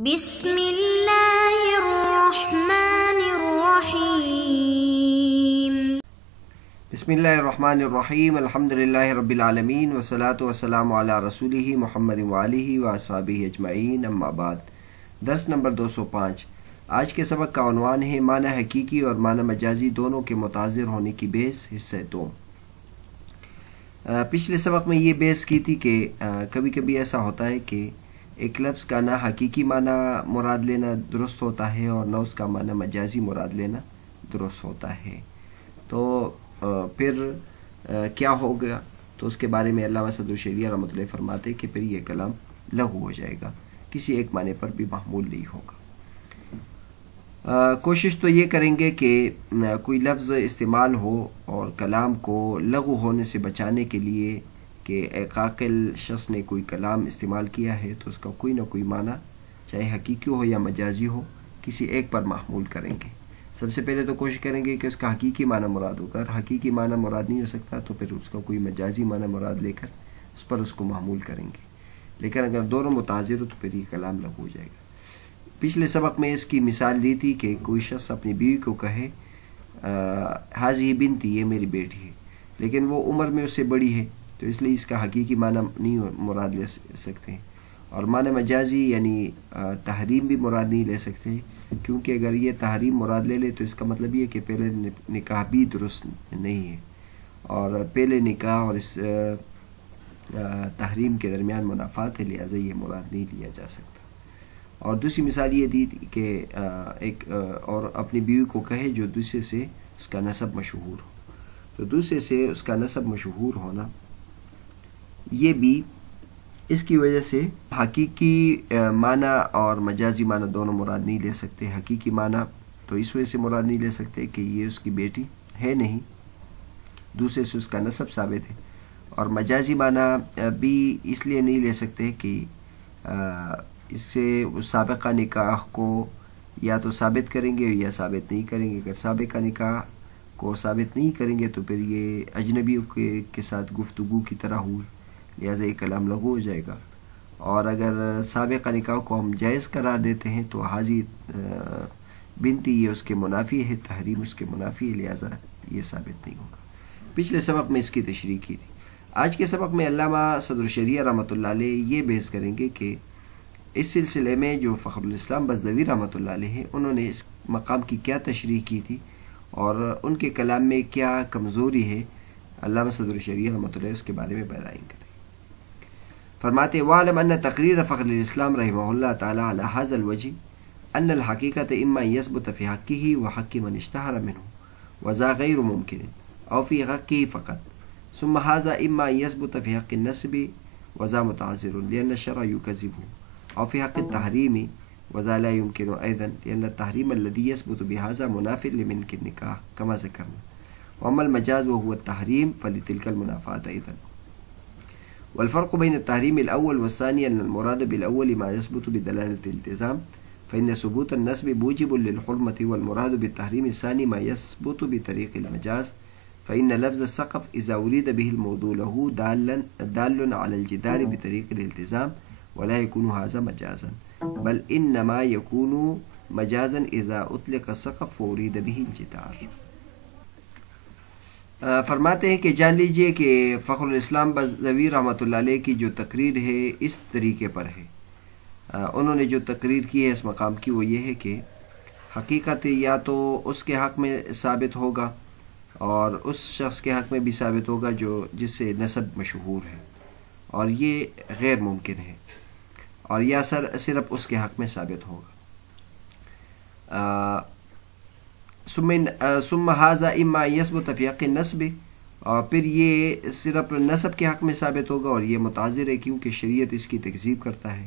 بسم اللہ الرحمن الرحیم بسم اللہ الرحمن الرحیم الحمدللہ رب العالمین والصلاة والسلام علی رسولہ محمد وآلہ واصحابہ اجمعین اما بعد۔ درس نمبر 205۔ آج کے سبق کا عنوان ہے معنی حقیقی اور معنی مجازی دونوں کے متعذر ہونے کی بحث، حصہ 2۔ پچھلے سبق میں یہ بحث کی تھی کہ کبھی کبھی ایسا ہوتا ہے کہ ایک لفظ کا نہ حقیقی معنی مراد لینا درست ہوتا ہے اور نہ اس کا معنی مجازی مراد لینا درست ہوتا ہے، تو پھر کیا ہوگا؟ تو اس کے بارے میں علامہ صدر شریعہ رحمۃ اللہ فرماتے کہ پھر یہ کلام لغو ہو جائے گا، کسی ایک معنی پر بھی محمول نہیں ہوگا۔ کوشش تو یہ کریں گے کہ کوئی لفظ استعمال ہو اور کلام کو لغو ہونے سے بچانے کے لیے کہ ایک عاقل شخص نے کوئی کلام استعمال کیا ہے تو اس کا کوئی نہ کوئی معنی چاہے حقیقی ہو یا مجازی ہو کسی ایک پر محمول کریں گے۔ سب سے پہلے تو کوشش کریں گے کہ اس کا حقیقی معنی مراد ہو، اگر حقیقی معنی مراد نہیں ہو سکتا تو پھر اس کا کوئی مجازی معنی مراد لے کر اس پر اس کو محمول کریں گے، لیکن اگر دونوں متعذر ہو تو پھر یہ کلام لغو ہو جائے گا۔ پچھلے سبق میں اس کی مثال دی تھی کہ کوئی شخص اپنی بیوی کو کہے حاضی بنتی، یہ میری بیٹی ہے، لیکن وہ عمر میں اس سے بڑی ہے تو اس لیے اس کا حقیقی معنی نہیں مراد لے سکتے، اور معنی مجازی یعنی تحریم بھی مراد نہیں لے سکتے، کیونکہ اگر یہ تحریم مراد لے لے تو اس کا مطلب یہ کہ پہلے نکاح بھی درست نہیں ہے، اور پہلے نکاح اور اس تحریم کے درمیان منافات ہے، لہٰذا یہ مراد نہیں لیا جا سکتا۔ اور دوسری مثال یہ دی کہ ایک اور اپنی بیوی کو کہے جو دوسرے سے اس کا نسب مشہور ہو، تو دوسرے سے اس کا نسب مشہور ہونا یہ بھی اس کی وجہ سے حقیقی معنی اور مجازی معنی دونوں مراد نہیں لے سکتے۔ حقیقی معنی تو اس وجہ سے مراد نہیں لے سکتے کہ یہ اس کی بیٹی ہے نہیں، دوسرے سے اس کا نسب ثابت ہے، اور مجازی معنی بھی اس لیے نہیں لے سکتے کہ اس سے اس سابقہ نکاح کو یا تو ثابت کریں گے یا ثابت نہیں کریں گے۔ اگر سابقہ نکاح کو ثابت نہیں کریں گے تو پھر یہ اجنبیوں کے ساتھ گفتگو کی طرح ہوئی، لہٰذا یہ کلام لغو ہو جائے گا، اور اگر سابقہ نکاح کو ہم جائز قرار دیتے ہیں تو حاضی بنتی یہ اس کے منافی ہے، تحریم اس کے منافی ہے، لہٰذا یہ ثابت نہیں ہوگا۔ پچھلے سبق میں اس کی تشریح کی تھی۔ آج کے سبق میں علامہ صدر شریعہ رحمۃ اللہ علیہ یہ بحث کریں گے کہ اس سلسلے میں جو فخر الاسلام بزدوی رحمۃ اللہ علیہ ہیں انہوں نے اس مقام کی کیا تشریح کی تھی اور ان کے کلام میں کیا کمزوری ہے، علامہ صدر شریعہ رحمۃ اللہ اس کے بارے میں بیان کریں۔ فرماتے وَعْلَمْ أَنَّ تقریر فخر الاسلام رحمہ اللہ تعالی علی هذا الوجه أن الحقیقة إما يثبت في حقه وحق من اشتهر منه وذا غير ممكن أو في حقه فقط، ثم هذا إما يثبت في حق النسب وذا متعذر لأن الشرع يكذبه، أو في حق التحريم وذا لا يمكن أيضا لأن التحريم الذي يثبت بهذا مناف لملك النكاح كما ذكرنا، وأما المجاز وهو التحريم فلتلك المنافات أيضا۔ والفرق بين التحريم الأول والثاني أن المراد بالأول ما يثبت بدلالة الالتزام، فإن ثبوت النسب موجب للحرمة، والمراد بالتحريم الثاني ما يثبت بطريق المجاز، فإن لفظ السقف إذا أريد به الموضوع له دال على الجدار بطريق الالتزام، ولا يكون هذا مجازا، بل إنما يكون مجازا إذا أطلق السقف وأريد به الجدار۔ فرماتے ہیں کہ جان لیجئے کہ فخر الاسلام بزدوی رحمۃ اللہ علیہ کی جو تقریر ہے اس طریقے پر ہے۔ انہوں نے جو تقریر کی ہے اس مقام کی وہ یہ ہے کہ حقیقت یا تو اس کے حق میں ثابت ہوگا اور اس شخص کے حق میں بھی ثابت ہوگا جس سے نسب مشہور ہے، اور یہ غیر ممکن ہے، اور یا صرف اس کے حق میں ثابت ہوگا۔ ثم هذا اما يثبت في حق النسب، اور پھر یہ صرف نسب کے حق میں ثابت ہوگا اور یہ متعذر ہے کیونکہ شریعت اس کی تکذیب کرتا ہے،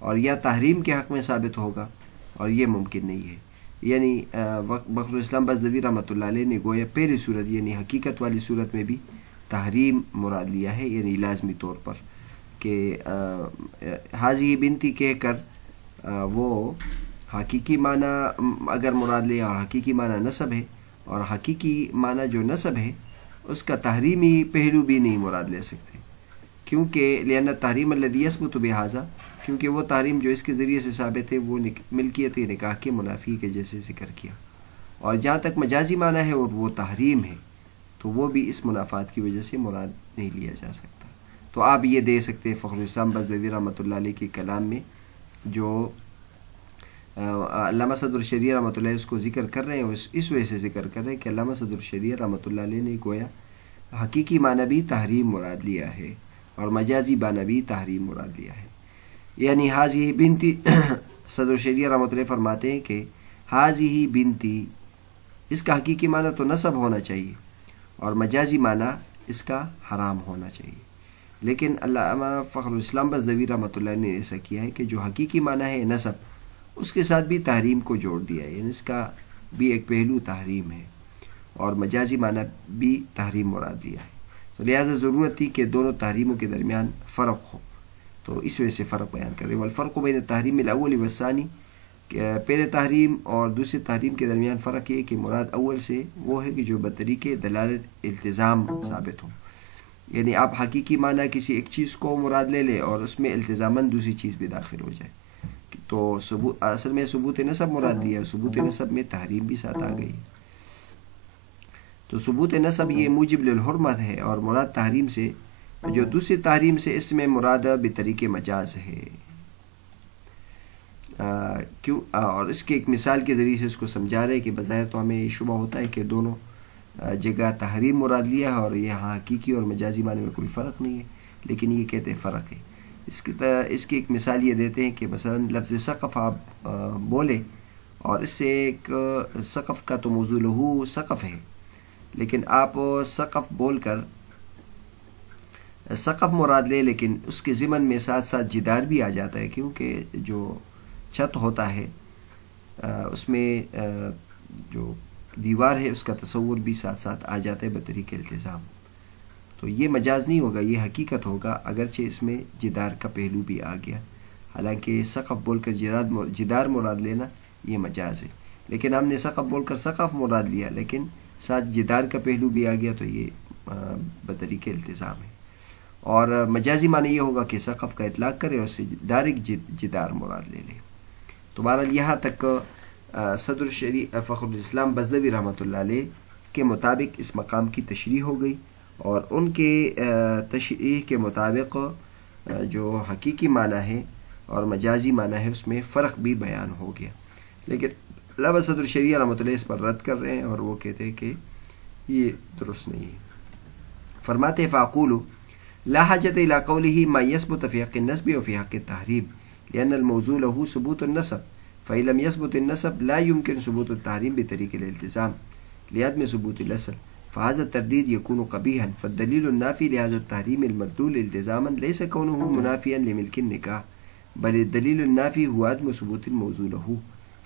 اور یا تحریم کے حق میں ثابت ہوگا اور یہ ممکن نہیں ہے۔ یعنی فخر الاسلام بزدوی رحمۃ اللہ علیہ نے گویا پہلی صورت یعنی حقیقت والی صورت میں بھی تحریم مراد لیا ہے، یعنی لازمی طور پر کہ حاضی بنتی کہہ کر وہ حقیقی معنی اگر مراد لے اور حقیقی معنی نسب ہے، اور حقیقی معنی جو نسب ہے اس کا تحریمی پہلو بھی نہیں مراد لے سکتے، کیونکہ لأن التحریم الذی یثبت بہذا کیونکہ وہ تحریم جو اس کے ذریعے سے ثابت ہے وہ ملکیت نکاح کے منافی کے جیسے ذکر کیا. اور جہاں تک مجازی معنی ہے اور وہ تحریم ہے تو وہ بھی اس منافات کی وجہ سے مراد نہیں لیا جا سکتا. تو آپ یہ دے سکتے ہیں فخر الاسلام بزدوی رحمۃ اللہ علیہ کے کلام میں جو علامہ صدر الشریعہ رحمۃ اللہ اس کو ذکر کر رہے ہیں, اس وجہ سے ذکر کر رہے ہیں کہ علامہ صدر الشریعہ رحمۃ اللہ علیہ نے گویا حقیقی معنی بھی تحریم مراد لیا ہے اور مجازی معنی بھی تحریم مراد لیا ہے. یعنی حاضی بنتی صدر الشریعہ رحمۃ اللہ فرماتے ہیں کہ حاضی بنتی اس کا حقیقی معنی تو نسب ہونا چاہیے اور مجازی معنی اس کا حرام ہونا چاہیے. لیکن علامہ فخر الاسلام بزدوی رحمۃ اللہ نے ایسا کیا ہے کہ جو حقیقی معنی ہے نسب اس کے ساتھ بھی تحریم کو جوڑ دیا ہے, یعنی اس کا بھی ایک پہلو تحریم ہے اور مجازی معنی بھی تحریم مراد لیا ہے. تو لہٰذا ضرورت تھی کہ دونوں تحریموں کے درمیان فرق ہو, تو اس وجہ سے فرق بیان کریں. والفرق بین التحریم الاول والثانی, پہلے تحریم اور دوسرے تحریم کے درمیان فرق یہ کہ مراد اول سے وہ ہے کہ جو بطریق دلالت التزام ثابت ہو. یعنی آپ حقیقی معنی کسی ایک چیز کو مراد لے لیں اور اس میں التزاماً دوسری چیز بھی داخل ہو جائے تو اصل میں ثبوت نسب مراد دیا ہے, ثبوت نسب میں تحریم بھی ساتھ آ گئی. تو ثبوت نسب یہ موجب للحرمت ہے اور مراد تحریم سے جو دوسری تحریم سے اس میں مراد بطریق مجاز ہے. کیوں؟ اور اس کے ایک مثال کے ذریعے سے اس کو سمجھا رہے کہ بظاہر تو ہمیں یہ شبہ ہوتا ہے کہ دونوں جگہ تحریم مراد لیا ہے اور یہاں حقیقی اور مجازی معنی میں کوئی فرق نہیں ہے, لیکن یہ کہتے ہیں فرق ہے. اس کی ایک مثال یہ دیتے ہیں کہ مثلا لفظ سقف آپ بولے اور اس سے ایک سقف کا تو موضوع لہو سقف ہے, لیکن آپ سقف بول کر سقف مراد لے لیکن اس کے ضمن میں ساتھ ساتھ جدار بھی آ جاتا ہے, کیونکہ جو چھت ہوتا ہے اس میں جو دیوار ہے اس کا تصور بھی ساتھ ساتھ آ جاتا ہے بطریق التزام. تو یہ مجاز نہیں ہوگا, یہ حقیقت ہوگا, اگرچہ اس میں جدار کا پہلو بھی آ گیا. حالانکہ سقف بول کر جدار مراد لینا یہ مجاز ہے, لیکن ہم نے سقف بول کر سقف مراد لیا لیکن ساتھ جدار کا پہلو بھی آ گیا تو یہ بطریق التزام ہے. اور مجازی معنی یہ ہوگا کہ سقف کا اطلاق کرے اور اس سے ڈائریکٹ جدار مراد لے لے. تو بہرحال یہاں تک صدر الشریعہ فخر الاسلام بزدوی رحمۃ اللہ علیہ کے مطابق اس مقام کی تشریح ہو گئی اور ان کے تشریح کے مطابق جو حقیقی معنی ہے اور مجازی معنی ہے اس میں فرق بھی بیان ہو گیا. لیکن علامہ صدر الشریعہ رحمۃ اللہ اس پر رد کر رہے ہیں اور وہ کہتے ہیں کہ یہ درست نہیں ہے. فرماتے فاقول لا حاجت الى قوله ما يثبت في حق النسب وفي حق التحريم لأن الموضوع له ثبوت النسب فإن لم يثبت النسب لا يمكن ثبوت التحريم بطريق الالتزام لعدم ثبوت الأصل فهذا الترديد يكون قبيحا. فالدليل النافي لهذا التحريم المدلول التزاما ليس كونه منافيا لملك النكاح بل الدليل النافي هو عدم ثبوت الموضوع له.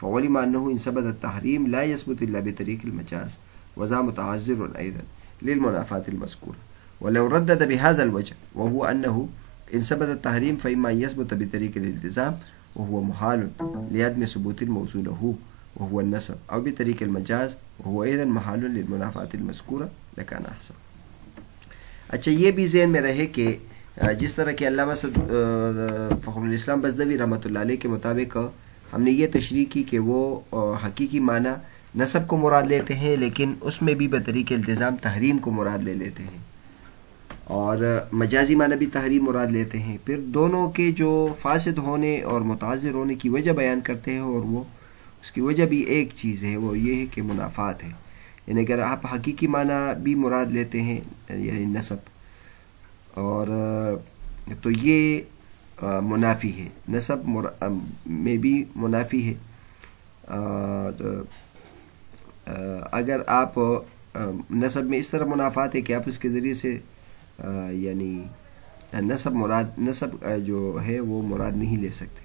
فعلم أنه إن ثبت التحريم لا يثبت إلا بطريق المجاز وذا متعذر أيضا للمنافاة المذكورة. ولو ردد بهذا الوجه وهو أنه إن ثبت التحريم فإما يثبت بطريق الالتزام وهو محال لعدم ثبوت الموضوع له وهو النسب أو بطريق المجاز وهو أيضا محال للمنافاة المذكورة لكان أحسن. اچھا یہ بھی ذہن میں رہے کہ جس طرح کہ علامہ فخر الاسلام بزدوی رحمۃ اللہ علیہ کے مطابق ہم نے یہ تشریح کی کہ وہ حقیقی معنی نسب کو مراد لیتے ہیں لیکن اس میں بھی بطریق التزام تحریم کو مراد لے لیتے ہیں اور مجازی معنی بھی تحریم مراد لیتے ہیں. پھر دونوں کے جو فاسد ہونے اور متعذر ہونے کی وجہ بیان کرتے ہیں اور وہ اس کی وجہ بھی ایک چیز ہے, وہ یہ ہے کہ منافات ہے. یعنی اگر آپ حقیقی معنی بھی مراد لیتے ہیں یعنی نسب اور تو یہ منافی ہے, نسب میں بھی منافی ہے. اگر آپ نسب میں اس طرح منافات ہے کہ آپ اس کے ذریعے سے یعنی نسب جو ہے وہ مراد نہیں لے سکتے.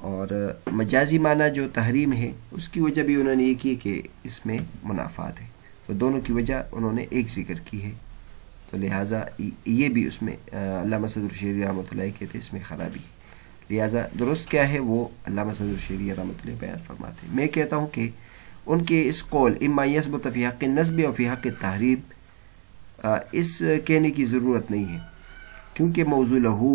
اور مجازی معنی جو تحریم ہے اس کی وجہ بھی انہوں نے یہ کی کہ اس میں منافات ہے, تو دونوں کی وجہ انہوں نے ایک ذکر کی ہے. تو لہٰذا یہ بھی اس میں علامہ صدر الشریعہ رحمۃ اللہ کہتے اس میں خرابی ہے. لہٰذا درست کیا ہے وہ علامہ صدر الشریعہ رحمۃ اللہ بیان فرماتے ہیں. میں کہتا ہوں کہ ان کے اس قول اما یثبت فی حق النسب و فی حق التحریم اس کہنے کی ضرورت نہیں ہے, کیونکہ موضوع لہو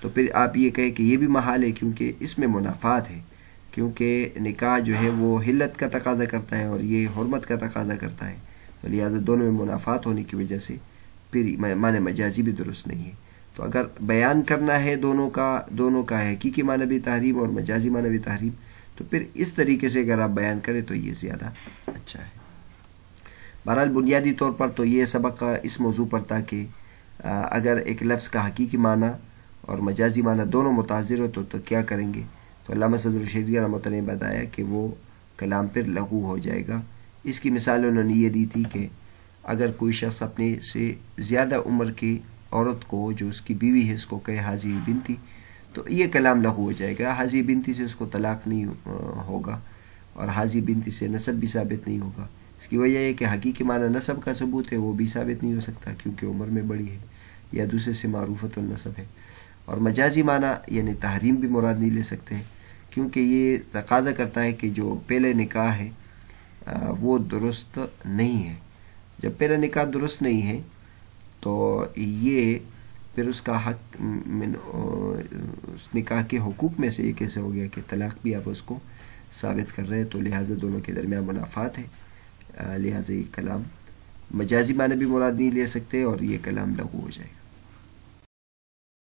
تو پھر آپ یہ کہیں کہ یہ بھی محال ہے کیونکہ اس میں منافات ہے، کیونکہ نکاح جو ہے وہ حلت کا تقاضا کرتا ہے اور یہ حرمت کا تقاضا کرتا ہے، تو لہٰذا دونوں میں منافات ہونے کی وجہ سے پھر معنی مجازی بھی درست نہیں ہے۔ تو اگر بیان کرنا ہے دونوں کا حقیقی معنی بھی تحریم اور مجازی معنی بھی تحریم، تو پھر اس طریقے سے اگر آپ بیان کریں تو یہ زیادہ اچھا ہے۔ بہرحال بنیادی طور پر تو یہ سبق اس موضوع پر تھا کہ اگر ایک لفظ کا حقیقی معنی اور مجازی معنی دونوں متعذر ہو تو کیا کریں گے؟ تو علامہ صدر الشریعہ رحمۃ اللہ نے بتایا کہ وہ کلام پھر لغو ہو جائے گا۔ اس کی مثال انہوں نے یہ دی تھی کہ اگر کوئی شخص اپنے سے زیادہ عمر کی عورت کو جو اس کی بیوی ہے اس کو کہے حاضی بنتی، تو یہ کلام لغو ہو جائے گا۔ حاضی بنتی سے اس کو طلاق نہیں ہوگا اور حاضی بنتی سے نسب بھی ثابت نہیں ہوگا۔ اس کی وجہ یہ کہ حقیقی معنی نسب کا ثبوت ہے، وہ بھی ثابت نہیں ہو سکتا کیونکہ عمر میں بڑی ہے یا دوسرے سے معروفت النسب ہے۔ اور مجازی معنی یعنی تحریم بھی مراد نہیں لے سکتے ہیں، کیونکہ یہ تقاضا کرتا ہے کہ جو پہلے نکاح ہے وہ درست نہیں ہے۔ جب پہلا نکاح درست نہیں ہے تو یہ پھر اس کا حق اس نکاح کے حقوق میں سے ایک ایسا ہو گیا کہ طلاق بھی آپ اس کو ثابت کر رہے ہیں، تو لہٰذا دونوں کے درمیان منافات ہے، لہٰذا یہ کلام مجازی معنی بھی مراد نہیں لے سکتے اور یہ کلام لغو ہو جائے گا۔